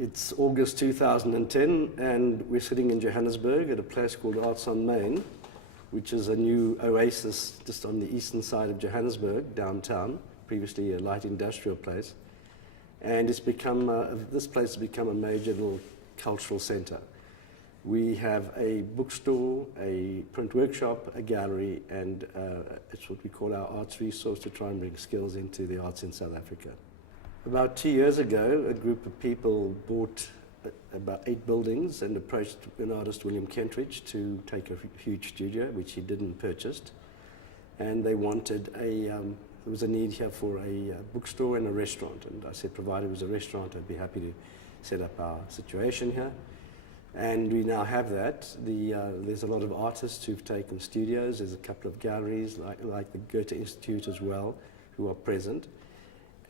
It's August 2010 and we're sitting in Johannesburg at a place called Arts on Main, which is a new oasis just on the eastern side of Johannesburg, downtown, previously a light industrial place. And it's become, this place has become a major little cultural centre. We have a bookstore, a print workshop, a gallery, and it's what we call our arts resource to try and bring skills into the arts in South Africa. About 2 years ago, a group of people bought about 8 buildings and approached an artist, William Kentridge, to take a huge studio, which he didn't purchase. And they wanted there was a need here for a bookstore and a restaurant. And I said, provided it was a restaurant, I'd be happy to set up our situation here. And we now have that. There's a lot of artists who've taken studios. There's a couple of galleries, like the Goethe Institute as well, who are present.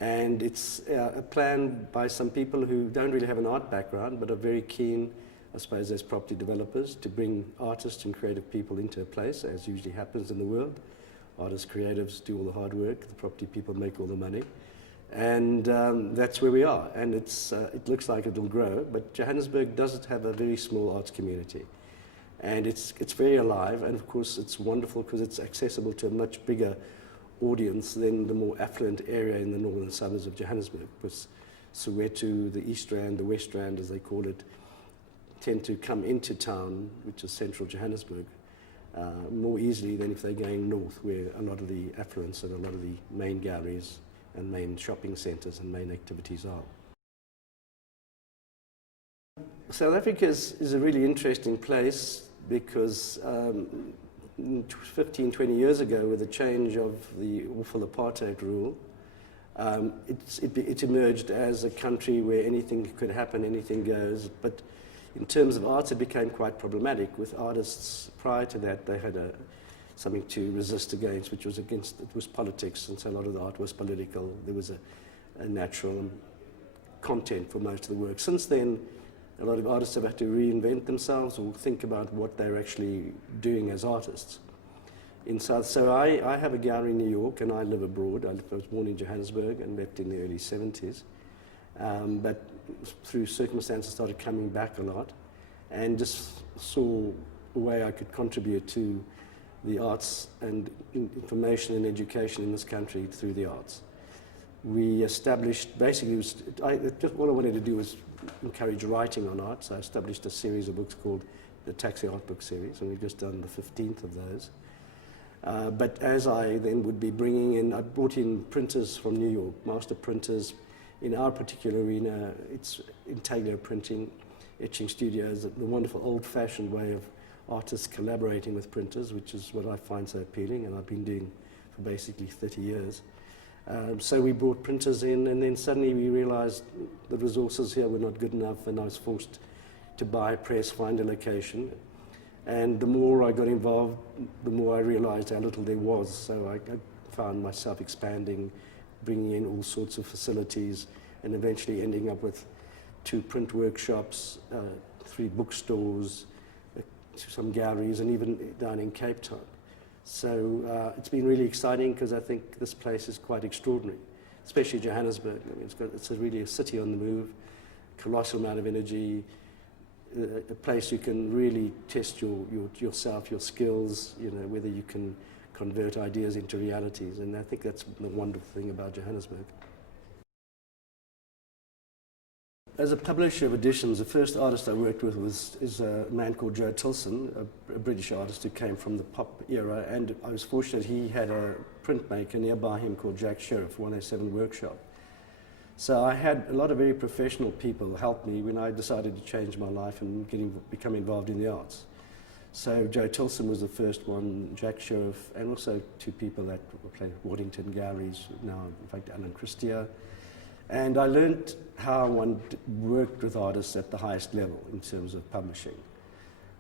And it's a plan by some people who don't really have an art background, but are very keen, I suppose, as property developers, to bring artists and creative people into a place, as usually happens in the world. Artists, creatives do all the hard work, the property people make all the money. And that's where we are. And it looks like it'll grow, but Johannesburg does have a very small arts community. And it's very alive, and of course it's wonderful because it's accessible to a much bigger audience than the more affluent area in the northern suburbs of Johannesburg, because Soweto, the East Rand, the West Rand as they call it, tend to come into town, which is central Johannesburg, more easily than if they're going north, where a lot of the affluence and a lot of the main galleries and main shopping centres and main activities are. South Africa is a really interesting place because 15, 20 years ago, with the change of the awful apartheid rule, it emerged as a country where anything could happen, anything goes. But in terms of arts, it became quite problematic. With artists prior to that, they had something to resist against, which was it was politics, and so a lot of the art was political. There was a natural content for most of the work. Since then, a lot of artists have had to reinvent themselves or think about what they're actually doing as artists. So I have a gallery in New York and I live abroad. I was born in Johannesburg and left in the early 70s. But through circumstances started coming back a lot and just saw a way I could contribute to the arts and information and education in this country through the arts. We established, basically, all I wanted to do was encourage writing on art, so I established a series of books called the Taxi Art Book Series, and we've just done the 15th of those. But as I then would be bringing in, I brought in printers from New York, master printers. In our particular arena, it's intaglio printing, etching studios, the wonderful old-fashioned way of artists collaborating with printers, which is what I find so appealing, and I've been doing for basically 30 years. So we brought printers in, and then suddenly we realized the resources here were not good enough, and I was forced to buy a press, find a location. And the more I got involved, the more I realized how little there was. So I found myself expanding, bringing in all sorts of facilities, and eventually ending up with 2 print workshops, 3 bookstores, some galleries, and even down in Cape Town. So it's been really exciting because I think this place is quite extraordinary, especially Johannesburg. I mean, it's really a city on the move, colossal amount of energy, a place you can really test yourself, your skills, whether you can convert ideas into realities. And I think that's the wonderful thing about Johannesburg. As a publisher of editions, the first artist I worked with is a man called Joe Tilson, a British artist who came from the pop era, and I was fortunate he had a printmaker nearby him called Jack Sheriff, 107 Workshop. So I had a lot of very professional people help me when I decided to change my life and become involved in the arts. So Joe Tilson was the first one, Jack Sheriff, and also 2 people that play Waddington Galleries, now in fact Alan Christia. And I learned how one worked with artists at the highest level in terms of publishing.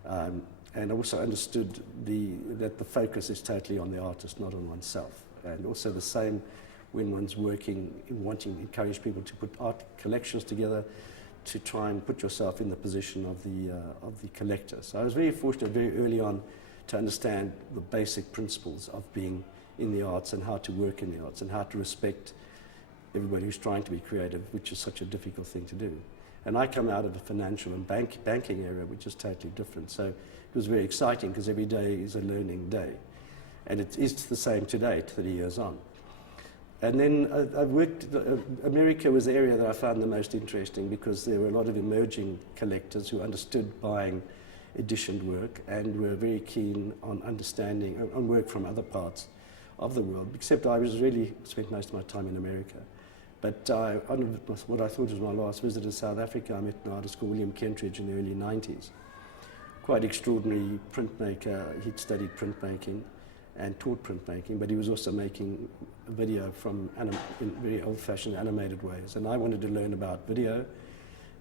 And I also understood that the focus is totally on the artist, not on oneself. And also the same when one's working, wanting to encourage people to put art collections together, to try and put yourself in the position of the collector. So I was very fortunate very early on to understand the basic principles of being in the arts and how to work in the arts and how to respect everybody who's trying to be creative, which is such a difficult thing to do. And I come out of a financial and banking area, which is totally different. So it was very exciting because every day is a learning day. And it is the same today, 30 years on. And then I've worked, America was the area that I found the most interesting because there were a lot of emerging collectors who understood buying editioned work and were very keen on understanding, on work from other parts of the world, except I was really spent most of my time in America. But on what I thought was my last visit to South Africa, I met an artist called William Kentridge in the early 90s. Quite extraordinary printmaker. He'd studied printmaking and taught printmaking, but he was also making video in very old-fashioned animated ways. And I wanted to learn about video,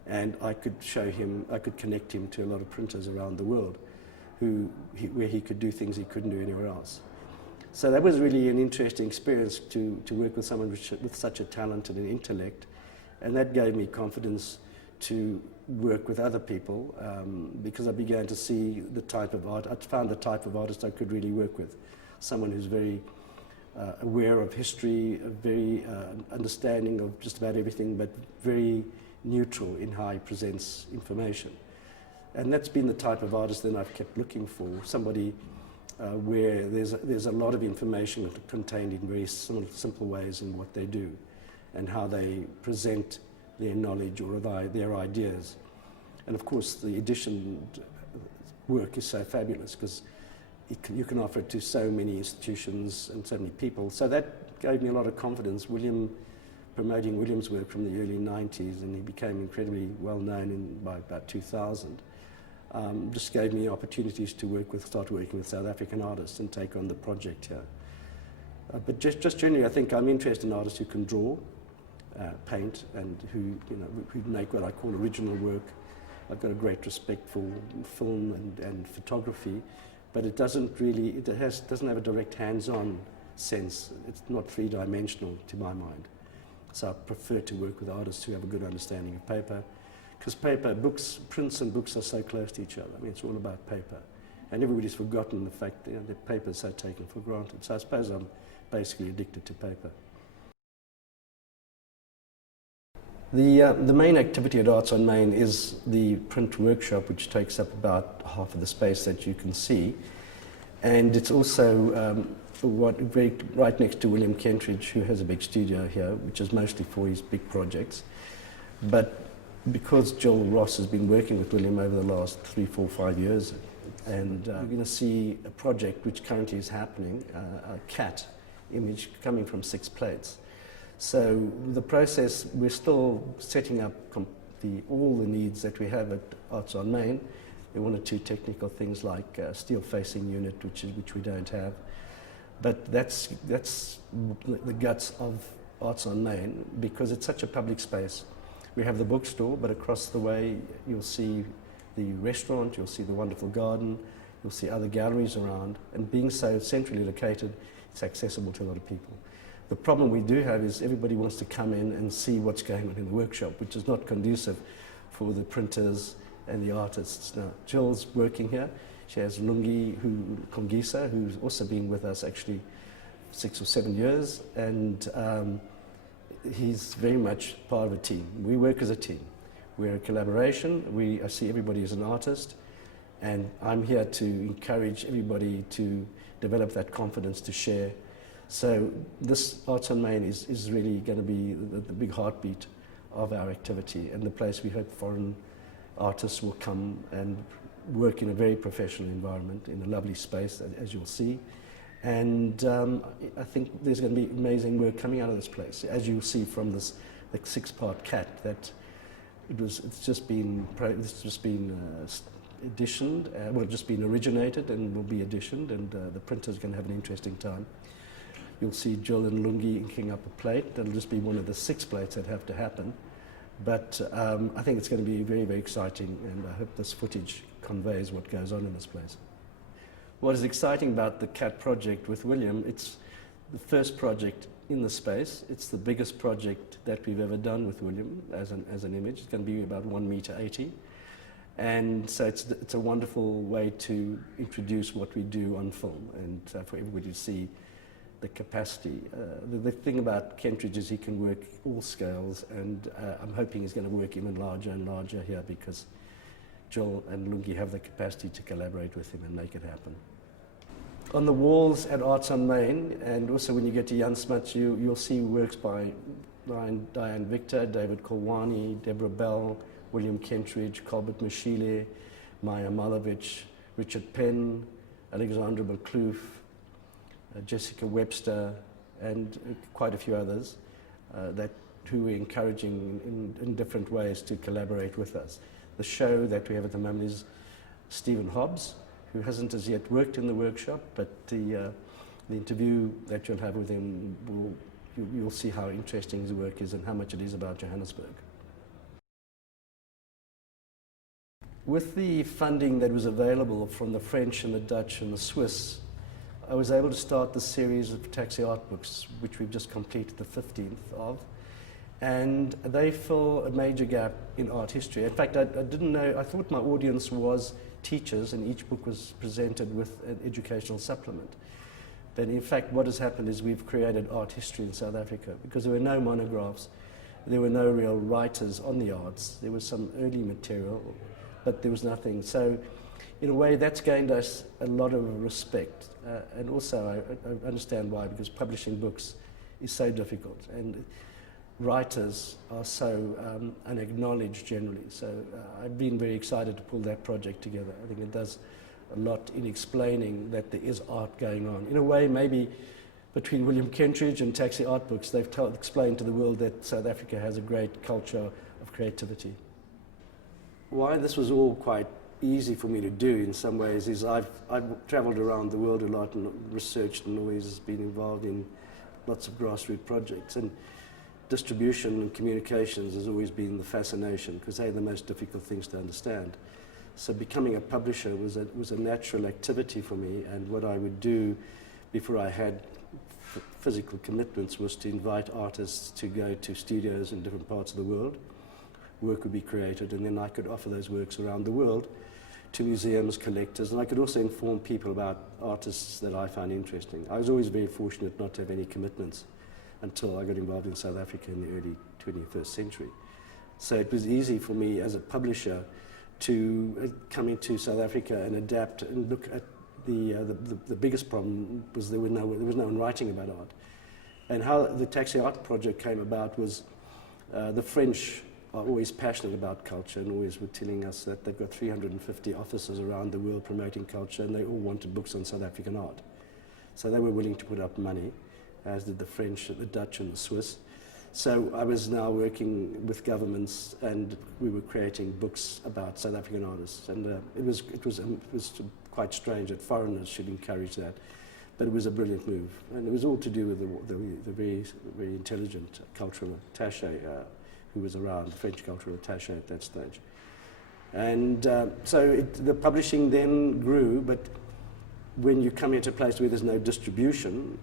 and I could show him, I could connect him to a lot of printers around the world where he could do things he couldn't do anywhere else. So that was really an interesting experience to work with someone with such a talent and an intellect, and that gave me confidence to work with other people because I began to see the type of art, I found the type of artist I could really work with. Someone who's very aware of history, very understanding of just about everything, but very neutral in how he presents information. And that's been the type of artist that I've kept looking for, somebody where there's a lot of information contained in very simple ways in what they do and how they present their knowledge or their ideas. And of course the edition work is so fabulous because you can offer it to so many institutions and so many people. So that gave me a lot of confidence. Promoting William's work from the early 90s, and he became incredibly well known by about 2000. Just gave me opportunities to start working with South African artists and take on the project here. But just generally, I think I'm interested in artists who can draw, paint, and who make what I call original work. I've got a great respect for film and photography, but it doesn't have a direct hands-on sense. It's not three-dimensional to my mind. So I prefer to work with artists who have a good understanding of paper, because prints and books are so close to each other. I mean, it's all about paper. And everybody's forgotten the fact that paper is so taken for granted. So I suppose I'm basically addicted to paper. The main activity at Arts on Main is the print workshop, which takes up about half of the space that you can see. And it's also right next to William Kentridge, who has a big studio here, which is mostly for his big projects. But because Joel Ross has been working with William over the last 3, 4, 5 years, and you're going to see a project which currently is happening, a cat image coming from 6 plates. So the process, we're still setting up all the needs that we have at Arts on Main. There are 1 or 2 technical things like a steel facing unit, which we don't have. But that's the guts of Arts on Main, because it's such a public space. We have the bookstore, but across the way you'll see the restaurant, you'll see the wonderful garden, you'll see other galleries around, and being so centrally located, it's accessible to a lot of people. The problem we do have is everybody wants to come in and see what's going on in the workshop, which is not conducive for the printers and the artists. Now, Jill's working here. She has Lungi Kongisa, who's also been with us actually 6 or 7 years, and he's very much part of a team. We work as a team. We're a collaboration. I see everybody as an artist, and I'm here to encourage everybody to develop that confidence to share. So this Arts on Main is really going to be the big heartbeat of our activity, and the place we hope foreign artists will come and work in a very professional environment, in a lovely space, as you'll see. And I think there's going to be amazing work coming out of this place, as you'll see from this 6-part cat. That it's just been editioned, just been originated and will be editioned, and the printer's going to have an interesting time. You'll see Jill and Lungi inking up a plate. That'll just be one of the 6 plates that have to happen. But I think it's going to be very, very exciting, and I hope this footage conveys what goes on in this place. What is exciting about the CAT project with William, it's the first project in the space. It's the biggest project that we've ever done with William as an image. It's going to be about 1.80 meters. And so it's a wonderful way to introduce what we do on film, and for everybody to see the capacity. The thing about Kentridge is he can work all scales, and I'm hoping he's going to work even larger and larger here because Joel and Lungi have the capacity to collaborate with him and make it happen. On the walls at Arts on Main, and also when you get to Jan Smuts, you'll see works by Diane Victor, David Kolwani, Deborah Bell, William Kentridge, Colbert Mashile, Maya Malovich, Richard Penn, Alexandra McCloof, Jessica Webster, and quite a few others who we're encouraging in different ways to collaborate with us. The show that we have at the moment is Stephen Hobbs, who hasn't as yet worked in the workshop, but the interview that you'll have with him, you'll see how interesting his work is and how much it is about Johannesburg. With the funding that was available from the French and the Dutch and the Swiss, I was able to start the series of taxi art books, which we've just completed the 15th of, and they fill a major gap in art history. In fact, I didn't know, I thought my audience was teachers, and each book was presented with an educational supplement. But in fact, what has happened is we've created art history in South Africa because there were no monographs, there were no real writers on the arts. There was some early material, but there was nothing. So in a way, that's gained us a lot of respect. And also, I understand why, because publishing books is so difficult. And writers are so unacknowledged generally. So I've been very excited to pull that project together. I think it does a lot in explaining that there is art going on. In a way, maybe between William Kentridge and Taxi Art Books, they've explained to the world that South Africa has a great culture of creativity. Why this was all quite easy for me to do in some ways is I've travelled around the world a lot and researched and always been involved in lots of grassroots projects. And distribution and communications has always been the fascination because they're the most difficult things to understand. So becoming a publisher was a natural activity for me, and what I would do before I had physical commitments was to invite artists to go to studios in different parts of the world. Work would be created, and then I could offer those works around the world to museums, collectors, and I could also inform people about artists that I found interesting. I was always very fortunate not to have any commitments until I got involved in South Africa in the early 21st century. So it was easy for me as a publisher to come into South Africa and adapt and look at the biggest problem was there was no one writing about art. And how the Taxi Art Project came about was the French are always passionate about culture and always were telling us that they've got 350 offices around the world promoting culture, and they all wanted books on South African art. So they were willing to put up money, as did the French, the Dutch and the Swiss. So I was now working with governments, and we were creating books about South African artists. And it was quite strange that foreigners should encourage that, but it was a brilliant move. And it was all to do with the very, very intelligent cultural attaché who was around, the French cultural attaché at that stage. And so the publishing then grew, but when you come into a place where there's no distribution,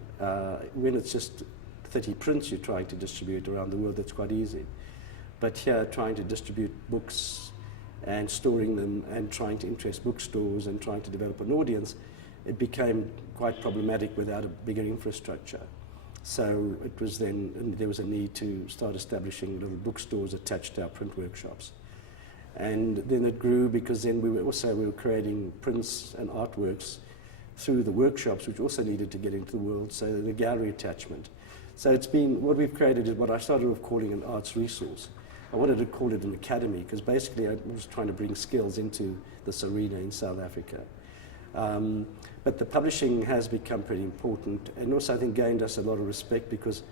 when it's just 30 prints you're trying to distribute around the world, that's quite easy. But here, trying to distribute books and storing them and trying to interest bookstores and trying to develop an audience, it became quite problematic without a bigger infrastructure. So it was then, there was a need to start establishing little bookstores attached to our print workshops. And then it grew because then we were creating prints and artworks through the workshops, which also needed to get into the world, so the gallery attachment. So it's been, what we've created is what I started off calling an arts resource. I wanted to call it an academy because basically I was trying to bring skills into this arena in South Africa. But the publishing has become pretty important, and also I think gained us a lot of respect because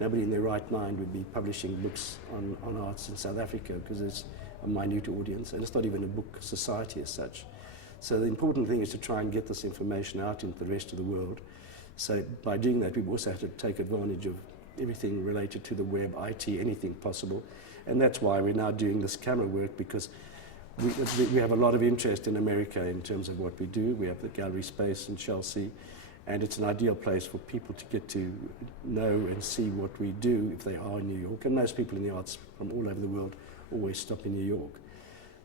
nobody in their right mind would be publishing books on arts in South Africa because it's a minute audience and it's not even a book society as such. So the important thing is to try and get this information out into the rest of the world. So by doing that, we've also had to take advantage of everything related to the web, IT, anything possible. And that's why we're now doing this camera work, because we have a lot of interest in America in terms of what we do. We have the gallery space in Chelsea, and it's an ideal place for people to get to know and see what we do if they are in New York. And most people in the arts from all over the world always stop in New York.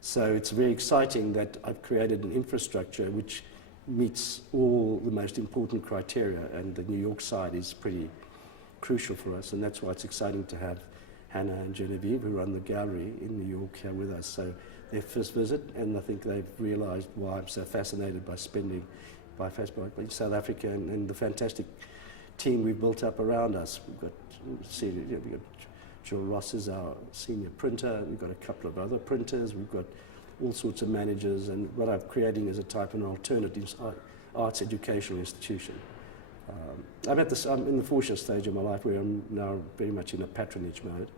So it's very exciting that I've created an infrastructure which meets all the most important criteria, and the New York side is pretty crucial for us, and that's why it's exciting to have Hannah and Genevieve, who run the gallery in New York, here with us. So their first visit, and I think they've realised why I'm so fascinated by in South Africa, and the fantastic team we've built up around us. We've got Jill Ross is our senior printer. We've got a couple of other printers. We've got all sorts of managers, and what I'm creating is a type of an alternative arts educational institution. I'm in the fortunate stage of my life where I'm now very much in a patronage mode,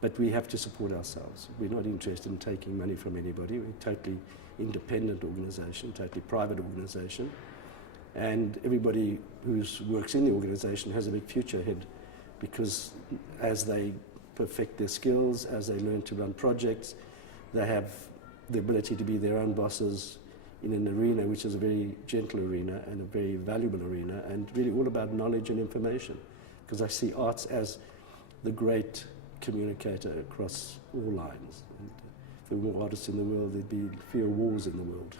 but we have to support ourselves. We're not interested in taking money from anybody. We're a totally independent organisation, totally private organisation, and everybody who works in the organisation has a big future ahead, because as they perfect their skills, as they learn to run projects, they have the ability to be their own bosses in an arena which is a very gentle arena and a very valuable arena, and really all about knowledge and information, because I see arts as the great communicator across all lines. And if there were more artists in the world, there'd be fewer wars in the world.